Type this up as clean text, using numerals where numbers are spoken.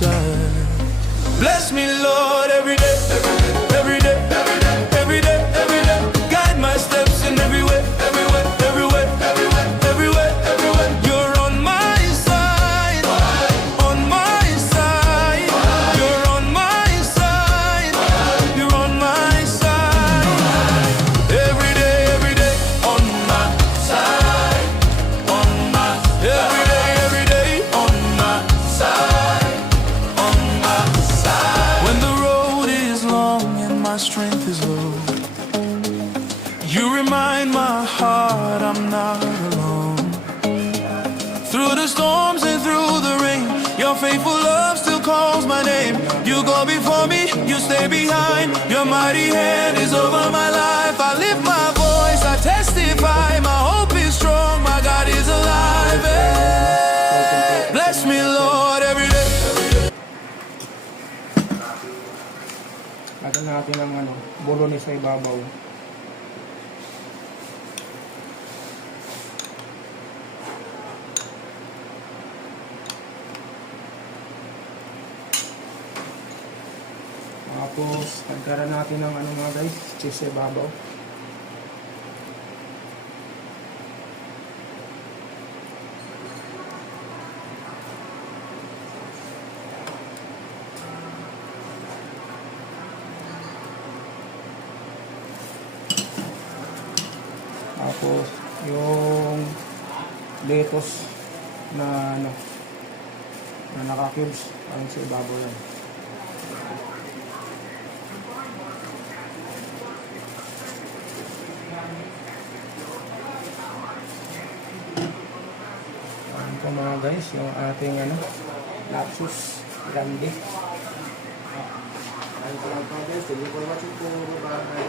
side. Bless me, Lord, every day, every day, every day, every day, every day. Guide my steps in every way, every way, every way, every way, every way, every way. You're on my side, on my side. You're on my side, you're on my side. Every day, on my side, on my. Every day, on my side, on my side. When the road is long and my strength is low, you remind my heart I'm not alone. Through the storms and through the rain, your faithful love still calls my name. You go before me, you stay behind. Your mighty hand is over my life. I lift my voice, I testify. My hope is strong, my God is alive. Hey, bless me, Lord, every day. Lagyan natin ang bolognese sa ibabaw. Tapos, nagkaroon natin ng mga guys, cheese sa ibabaw. Tapos, yung lettuce na na naka-cubes, ang sa ibabaw yan. Ito mga guys, yung ating lapsus grande. Ayun po lang po guys, thank you for watching po. Bye.